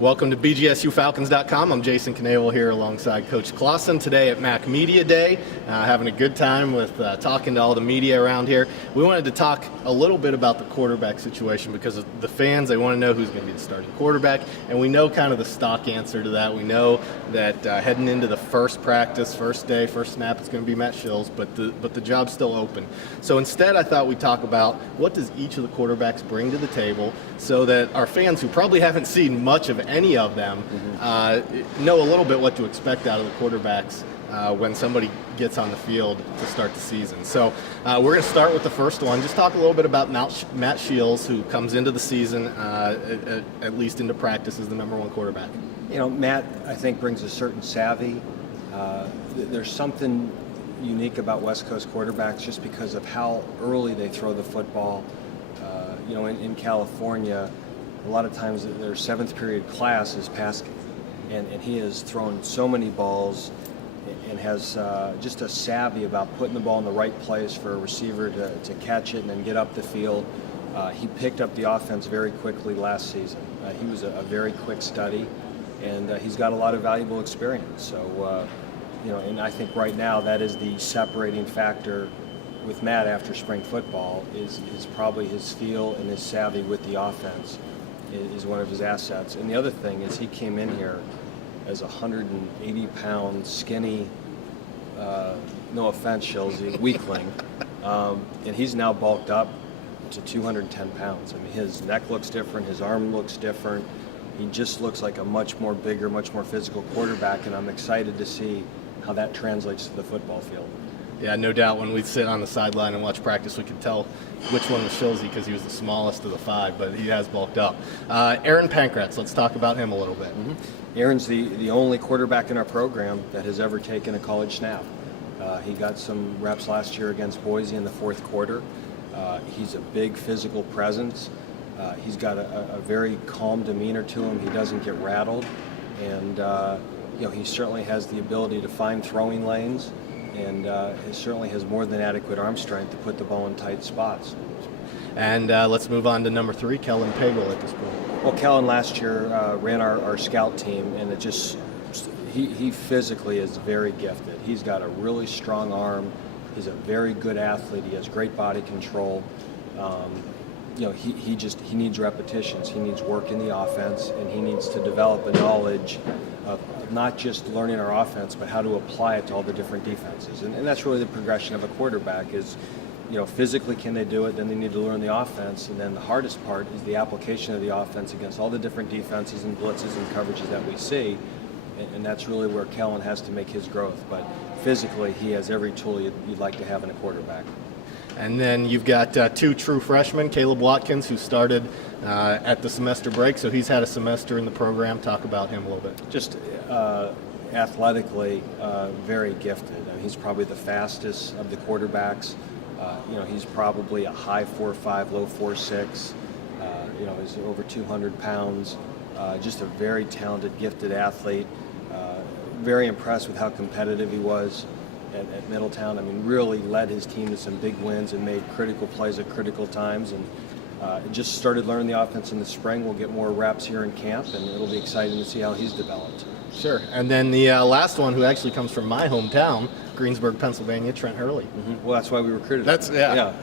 Welcome to BGSUFalcons.com. I'm Jason Knavel here alongside Coach Clawson today at MAC Media Day, having a good time with talking to all the media around here. We wanted to talk a little bit about the quarterback situation because the fans, they want to know who's going to be the starting quarterback, and we know kind of the stock answer to that. We know that heading into the first practice, first day, first snap, it's going to be Matt Shills, but the job's still open. So instead, I thought we'd talk about what does each of the quarterbacks bring to the table so that our fans who probably haven't seen much of any of them know a little bit what to expect out of the quarterbacks when somebody gets on the field to start the season. So we're going to start with the first one. Just talk a little bit about Matt Shields, who comes into the season, at least into practice, as the number one quarterback. You know, Matt, I think, brings a certain savvy. There's something unique about West Coast quarterbacks just because of how early they throw the football. You know, in California, a lot of times their seventh period class is passing, and he has thrown so many balls and has just a savvy about putting the ball in the right place for a receiver to catch it and then get up the field. He picked up the offense very quickly last season. He was a very quick study, and he's got a lot of valuable experience. So, you know, and I think right now that is the separating factor with Matt after spring football is probably his feel and his savvy with the offense is one of his assets. And the other thing is he came in here as a 180-pound, skinny, no offense, Shilsy, weakling, and he's now bulked up to 210 pounds. I mean, his neck looks different, his arm looks different. He just looks like a much more bigger, much more physical quarterback, and I'm excited to see how that translates to the football field. Yeah, no doubt when we sit on the sideline and watch practice, we could tell which one was Shilsy because he was the smallest of the five, but he has bulked up. Aaron Pankratz, let's talk about him a little bit. Aaron's the only quarterback in our program that has ever taken a college snap. He got some reps last year against Boise in the fourth quarter. He's a big physical presence. He's got a very calm demeanor to him. He doesn't get rattled, and you know, he certainly has the ability to find throwing lanes, and he certainly has more than adequate arm strength to put the ball in tight spots. And let's move on to number 3, Kellen Pagel at this point. Well, Kellen last year ran our scout team, and he physically is very gifted. He's got a really strong arm. He's a very good athlete. He has great body control. You know, he needs repetitions. He needs work in the offense, and he needs to develop a knowledge of not just learning our offense, but how to apply it to all the different defenses. And that's really the progression of a quarterback is, you know, physically can they do it, then they need to learn the offense, and then the hardest part is the application of the offense against all the different defenses and blitzes and coverages that we see, and that's really where Kellen has to make his growth. But physically, he has every tool you'd like to have in a quarterback. And then you've got 2 true freshmen, Caleb Watkins, who started at the semester break, so he's had a semester in the program. Talk about him a little bit. Just athletically very gifted. I mean, he's probably the fastest of the quarterbacks. You know, he's probably a high 4.5, low 4.6. You know, he's over 200 pounds. Just a very talented, gifted athlete. Very impressed with how competitive he was at Middletown. I mean, really led his team to some big wins and made critical plays at critical times. And just started learning the offense in the spring. We'll get more reps here in camp, and it'll be exciting to see how he's developed. Sure. And then the last one, who actually comes from my hometown, Greensburg, Pennsylvania, Trent Hurley. Well, that's why we recruited him. Yeah.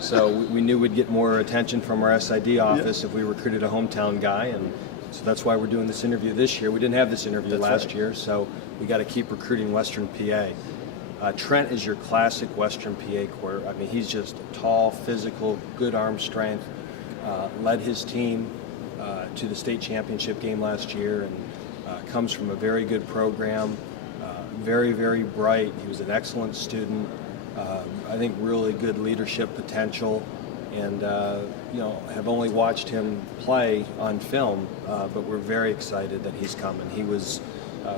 So we knew we'd get more attention from our SID office if we recruited a hometown guy, and so that's why we're doing this interview this year. We didn't have this interview last year, so we got to keep recruiting Western PA. Trent is your classic Western PA quarter. I mean, he's just tall, physical, good arm strength. Led his team to the state championship game last year, and comes from a very good program. Very, very bright. He was an excellent student. I think really good leadership potential, and you know, have only watched him play on film, but we're very excited that he's coming. He was.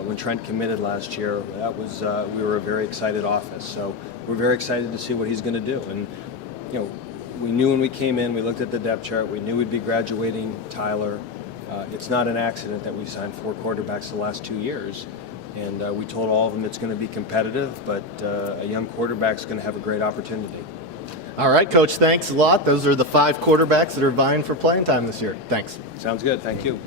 When Trent committed last year, that was we were a very excited office. So we're very excited to see what he's going to do. And you know, we knew when we came in, we looked at the depth chart. We knew we'd be graduating Tyler. It's not an accident that we signed 4 quarterbacks the last 2 years, and we told all of them it's going to be competitive. But a young quarterback's going to have a great opportunity. All right, Coach. Thanks a lot. Those are the 5 quarterbacks that are vying for playing time this year. Thanks. Sounds good. Thank you.